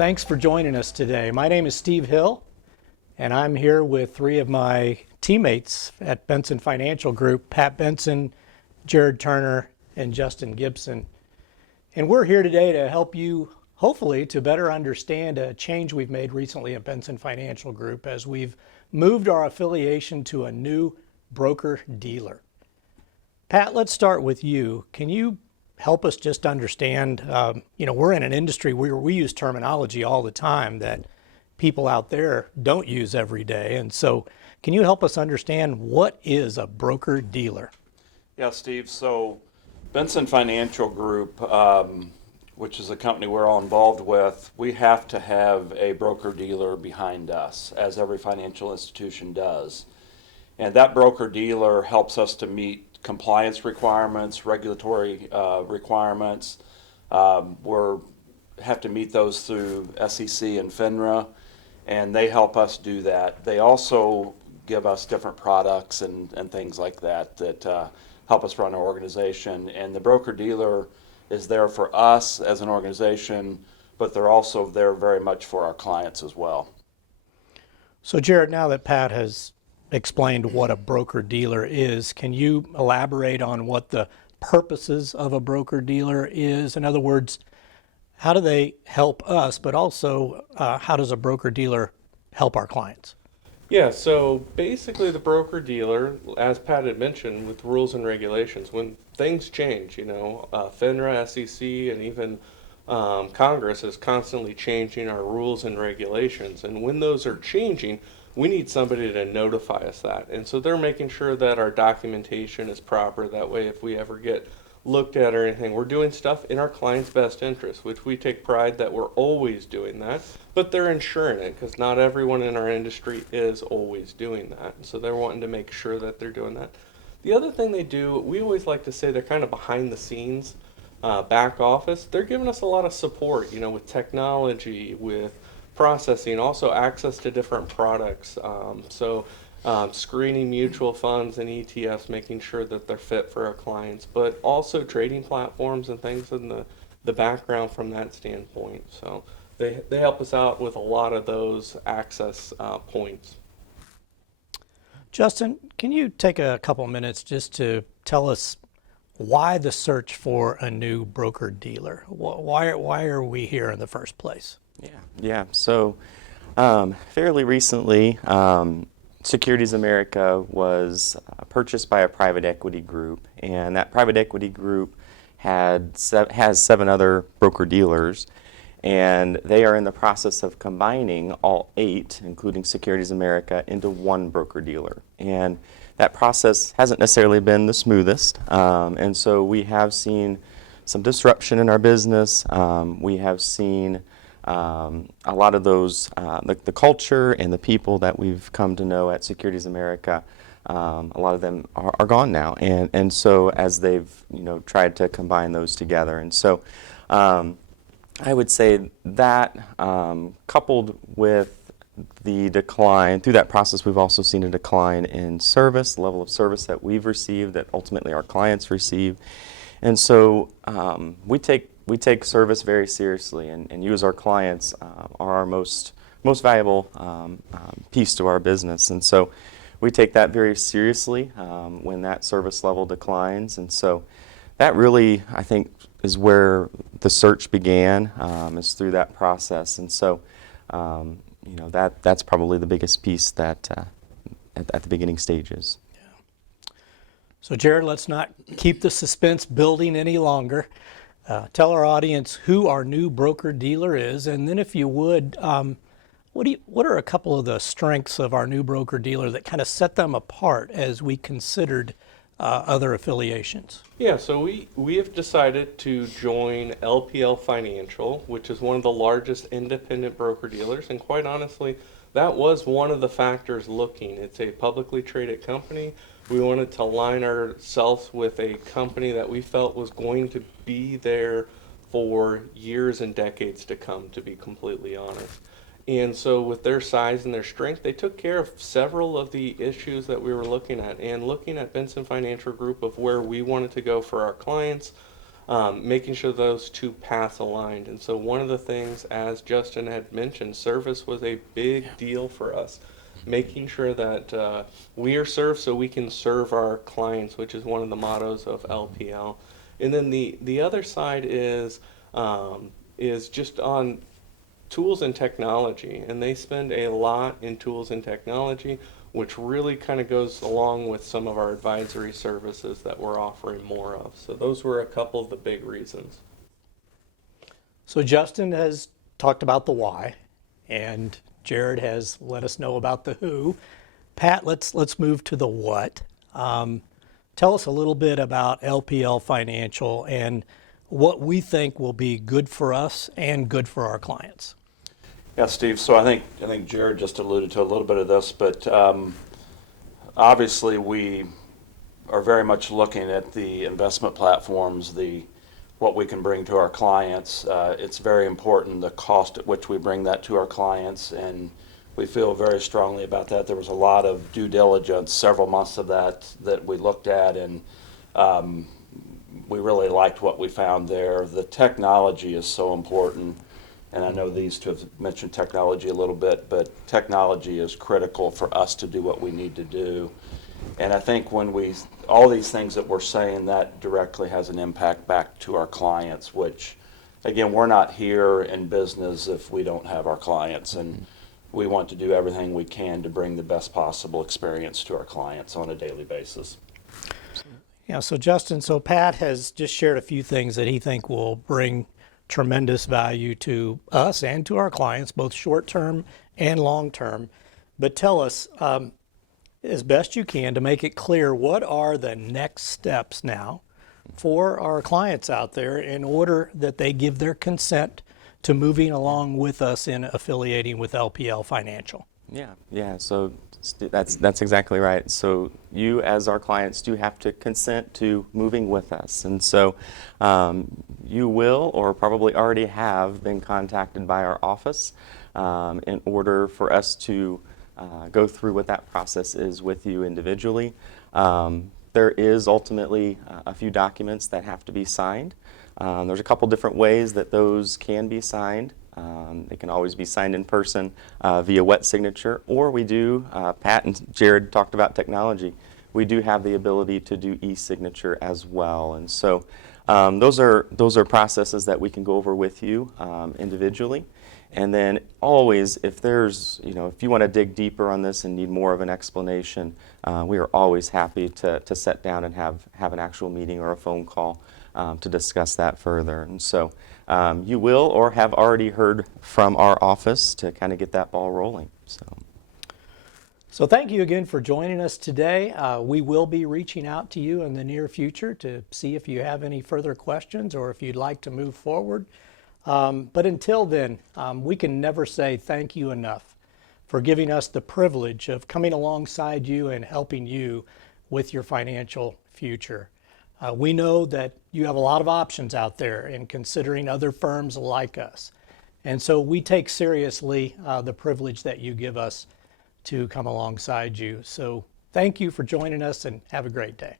Thanks for joining us today. My name is Steve Hill, and I'm here with three of my teammates at Benson Financial Group, Pat Benson, Jared Turner, and Justin Gibson. And we're here today to help you, hopefully, to better understand a change we've made recently at Benson Financial Group as we've moved our affiliation to a new broker-dealer. Pat, let's start with you. Can you help us just understand, we're in an industry where we use terminology all the time that people out there don't use every day. And so can you help us understand what is a broker-dealer? Yeah, Steve. So Benson Financial Group, which is a company we're all involved with, we have to have a broker-dealer behind us, as every financial institution does. And that broker-dealer helps us to meet compliance requirements, regulatory requirements. We have to meet those through SEC and FINRA, and they help us do that. They also give us different products and things like that help us run our organization. And the broker-dealer is there for us as an organization, but they're also there very much for our clients as well. So Jared, now that Pat has explained what a broker-dealer is, can you elaborate on what the purposes of a broker-dealer is? In other words, how do they help us, but also how does a broker-dealer help our clients? Yeah, so basically the broker-dealer, as Pat had mentioned, with rules and regulations, when things change, FINRA, SEC, and even Congress is constantly changing our rules and regulations. And when those are changing, we need somebody to notify us that. And so they're making sure that our documentation is proper. That way, if we ever get looked at or anything, we're doing stuff in our client's best interest, which we take pride that we're always doing that. But they're ensuring it because not everyone in our industry is always doing that. And so they're wanting to make sure that they're doing that. The other thing they do, we always like to say they're kind of behind the scenes, back office. They're giving us a lot of support, with technology, with processing, also access to different products. Screening mutual funds and ETFs, making sure that they're fit for our clients, but also trading platforms and things in the background from that standpoint. So they help us out with a lot of those access points. Justin, can you take a couple minutes just to tell us why the search for a new broker-dealer? Why are we here in the first place? Yeah. So fairly recently, Securities America was purchased by a private equity group, and that private equity group has 7 other broker-dealers, and they are in the process of combining all 8, including Securities America, into one broker-dealer. And that process hasn't necessarily been the smoothest, and so we have seen some disruption in our business. We have seen a lot of those, the culture and the people that we've come to know at Securities America, a lot of them are gone now. And so as they've, tried to combine those together. And so I would say that coupled with the decline, through that process we've also seen a decline in service, level of service that we've received, that ultimately our clients receive. And so we take service very seriously, and you as our clients are our most valuable piece to our business. And so we take that very seriously when that service level declines. And so that really, I think, is where the search began, is through that process. And so that's probably the biggest piece that at the beginning stages. So Jared, let's not keep the suspense building any longer. Tell our audience who our new broker-dealer is, and then if you would, what are a couple of the strengths of our new broker-dealer that kind of set them apart as we considered other affiliations? Yeah, so we have decided to join LPL Financial, which is one of the largest independent broker-dealers, and quite honestly, that was one of the factors looking. It's a publicly traded company. We wanted to align ourselves with a company that we felt was going to be there for years and decades to come, to be completely honest. And so with their size and their strength, they took care of several of the issues that we were looking at. And looking at Benson Financial Group of where we wanted to go for our clients, making sure those two paths aligned. And so one of the things, as Justin had mentioned, service was a big deal for us. Making sure that we are served so we can serve our clients, which is one of the mottos of LPL. And then the other side is just on tools and technology, and they spend a lot in tools and technology, which really kind of goes along with some of our advisory services that we're offering more of. So those were a couple of the big reasons. So Justin has talked about the why, and Jared has let us know about the who. Pat, let's move to the what. Tell us a little bit about LPL Financial and what we think will be good for us and good for our clients. Yeah, Steve. So I think Jared just alluded to a little bit of this, but obviously we are very much looking at the investment platforms, what we can bring to our clients. It's very important the cost at which we bring that to our clients, and we feel very strongly about that. There was a lot of due diligence, several months of that we looked at, and we really liked what we found there. The technology is so important. And I know these two have mentioned technology a little bit, but technology is critical for us to do what we need to do. And I think all these things that we're saying, that directly has an impact back to our clients, which, again, we're not here in business if we don't have our clients. And we want to do everything we can to bring the best possible experience to our clients on a daily basis. Yeah, so Justin, Pat has just shared a few things that he think will bring tremendous value to us and to our clients, both short-term and long-term. But tell us, as best you can, to make it clear, what are the next steps now for our clients out there in order that they give their consent to moving along with us in affiliating with LPL Financial? Yeah. So that's exactly right. So you, as our clients, do have to consent to moving with us, and so you will, or probably already have, been contacted by our office in order for us to go through what that process is with you individually. There is ultimately a few documents that have to be signed. There's a couple different ways that those can be signed. They can always be signed in person via wet signature, or we do, Pat and Jared talked about technology, we do have the ability to do e-signature as well. And so those are processes that we can go over with you individually. And then always, if you want to dig deeper on this and need more of an explanation, we are always happy to sit down and have an actual meeting or a phone call to discuss that further. And so you will or have already heard from our office to kind of get that ball rolling. So thank you again for joining us today. We will be reaching out to you in the near future to see if you have any further questions or if you'd like to move forward. But until then, we can never say thank you enough for giving us the privilege of coming alongside you and helping you with your financial future. We know that you have a lot of options out there in considering other firms like us. And so we take seriously the privilege that you give us to come alongside you. So thank you for joining us and have a great day.